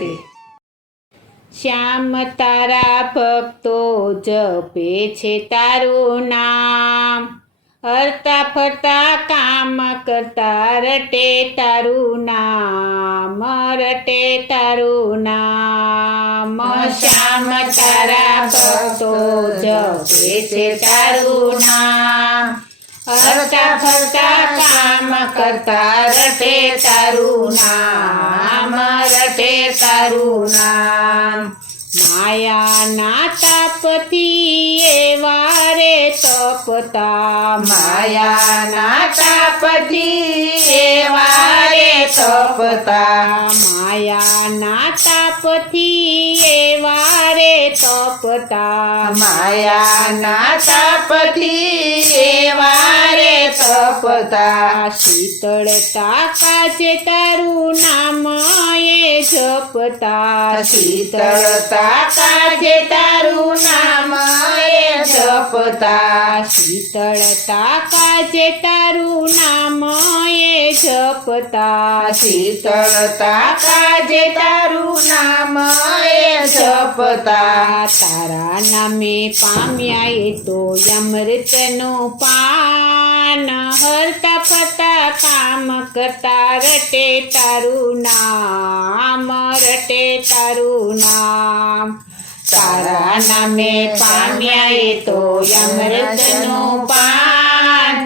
રાધે. શ્યામ તારા ભક્તો જપે છે તારું નામ, હરતા ફરતા કામ કરતા રટે તારું નામ, રટે તારું નામ. શ્યામ તારા ભક્તો જપે છે તારું નામ, હરતા ફરતા કામ કરતા રટે તારું નામ, રટે તારું નામ. માયાના તાપથી એવા રે તપતા, માયાના તાપથી એવા રે તપતા, માયાના તાપથી એવા રે તપતા, માયાના તાપથી એવા રે તપતા. શીતળતા કાજે તારું નામ એ જપતા, શીતળતા કાજે તારું નામ એ જપતા, શીતળતા કાજે તારું નામ એ જપતા, શીતળતા કાજે તારું નામ એ જપતા. તારા નામે પામ્યા એ તો અમૃતનું પાન, હરતા ફરતા કામ કરતા રટે તારું નામ, રટે તારું નામ. તારા નામે પામ્યા એ તો અમૃતનું પાન,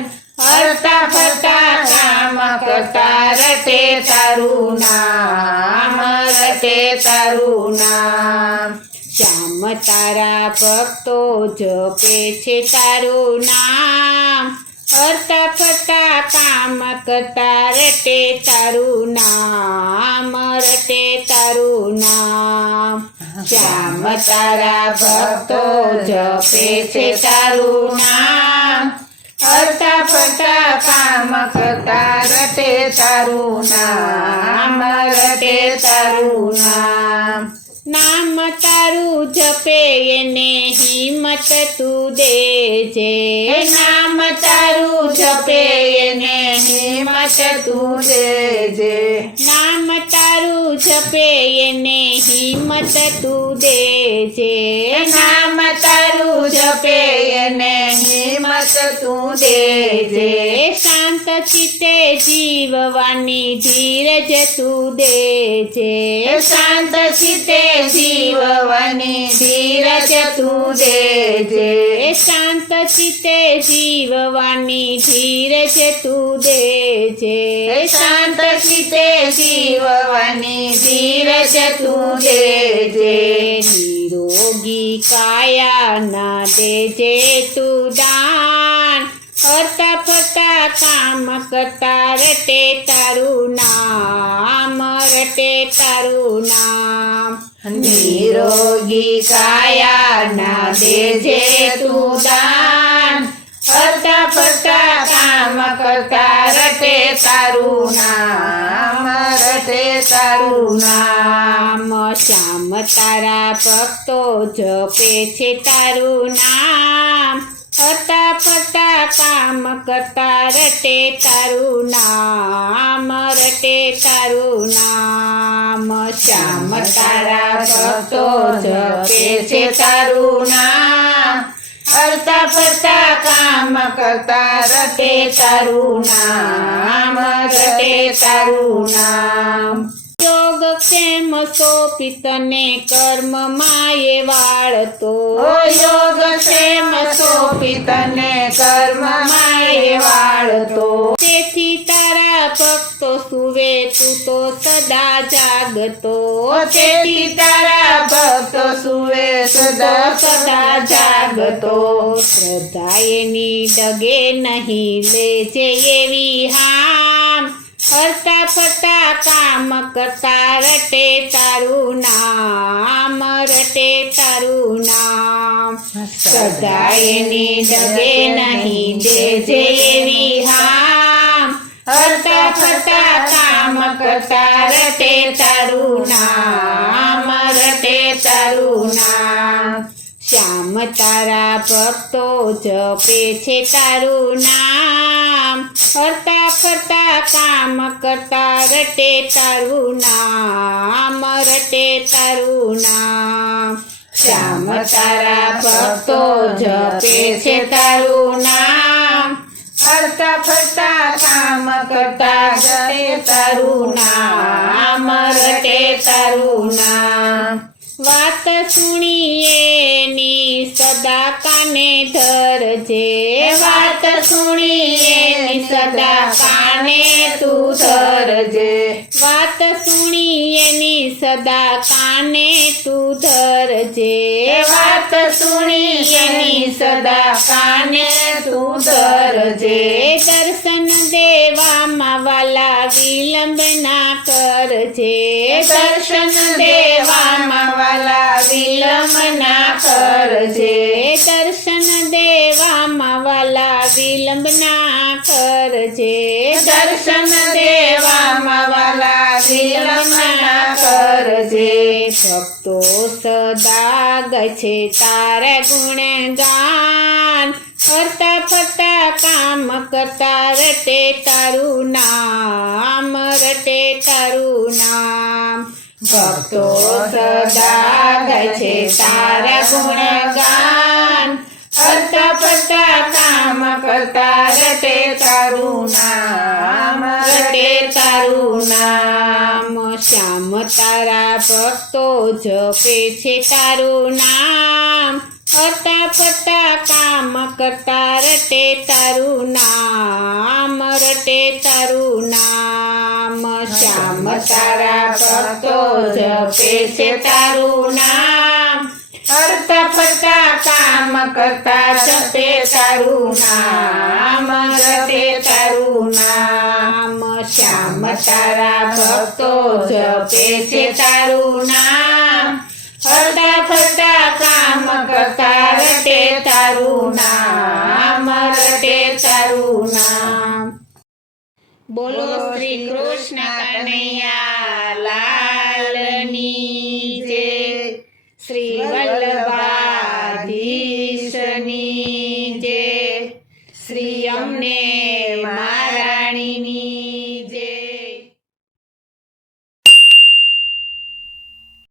હરતા ફરતા કામ કરતા રટે તારું નામ, રટે તારું નામ. શ્યામ તારા ભક્તો જપે છે તારું નામ, હરતા ફરતા કામ કરતા રટે તારું નામ, રટે તારું નામ. શ્યામ તારા ભક્તો જપે છે તારું નામ, હરતા ફરતા કામ કરતા રટે તારું નામ, રટે તારું નામ. નામ તારું જપે એને હિંમત તું દેજે, નામ તારું જપે એને હિંમત તું દેજે, નામ તારું જપે એને હિંમત તું દેજે, નામ તારું જપે એને હિંમત તું દેજે. શાંત ચિત્તે જીવવાની ધીરજ તું દેજે, શાંત ચિત્તે જીવવાની ધીરજ તું દેજે, શાંત ચિત્તે જીવવાની ધીરજ તું દેજે, શાંત ચિત્તે જીવવાની ધીરજ તું દેજે. નિરોગી કાયા ના દેજે તું દાન, હરતા ફરતા કામ કરતા રટે તારું નામ, રટે તારું નામ. નિરોગી કાયા ના દેજે તું દાન, હરતા ફરતા કામ કરતા રટે તારું નામ, રટે તારું નામ. શ્યામ તારા ભક્તો જપે છે તારું નામ, હરતા ફરતા કામ કરતા રટે તારું નામ, રટે તારું નામ. શ્યામ તારા ભક્તો જપે છે તારું નામ, હરતા ફરતા કામ કરતા રટે તારું નામ, રટે તારું નામ. યોગક્ષેમ સોંપી તને કર્મ માયે વાળતો, યોગક્ષેમ સોંપી તને કર્મ માયે વાળતો, તેથી તારા ભક્તો સુવે તું તો સદા જાગતો, તેથી તારા ભક્તો સુવે સદા સદા જાગતો. શ્રદ્ધા એની ડગે નહીં લેજે એવી હામ, હરતા ફરતા કામ કરતા રટે તારું નામ, રટે તારું નામ. સદા એની ડગે નહીં દેજે એવી હામ, હરતા ફરતા કામ કરતા રટે તારું નામ, રટે તારું નામ. શ્યામ તારા ભક્તો જપે છે તારું નામ, હરતા ફરતા કામ કરતા રટે તારું નામ, રટે તારું નામ શ્યામ તારા ભક્તો જપે છે તારું નામ ફરતા ફરતા કામ કરતા જપે તારું નામ રટે તારું નામ વાત સુણીએ ની સદા કાને ધરજે વાત સુણીએ ની સદા કાને તું ધરજે વાત સુણીએ ની સદા કાને તું ધરજે વાત સુણીએ ની સદા કાને તું ધરજે દર્શન દેવામાં વાલા વિલંબ ના કરજે દર્શન દેવામાં વાલા વિલંબ ના કરજે દર્શન દેવામાં વાલા વિલંબ ના કરજે દર્શન દેવામાં વાલા વિલંબ ના કરજે ભક્તો સદા ગાય છે તારા ગુણગાન ફરતા ફરતા કામ કરતા રટે તારું નામ રટે તારું નામ ભક્તો સદા ગાય છે તારા ગુણગાન ફરતા ફરતા કામ કરતા રટે તારું નામ રટે તારું નામ શ્યામ તારા ભક્તો જપે છે તારું નામ ફરતા ફરતા કામ કરતા રટે તારું નામ રટે તારું નામ શ્યામ તારા ભક્તો જપે છે તારું નામ ફરતા ફરતા કામ કરતા જપે તારું નામ જપે તારું નામ શ્યામ તારા ભક્તો જપે છે તારું નામ ફરતા ફરતા કામ કરતા રટે તારું નામ રટે તારું નામ બોલો શ્રી કૃષ્ણ કનૈયા લાલની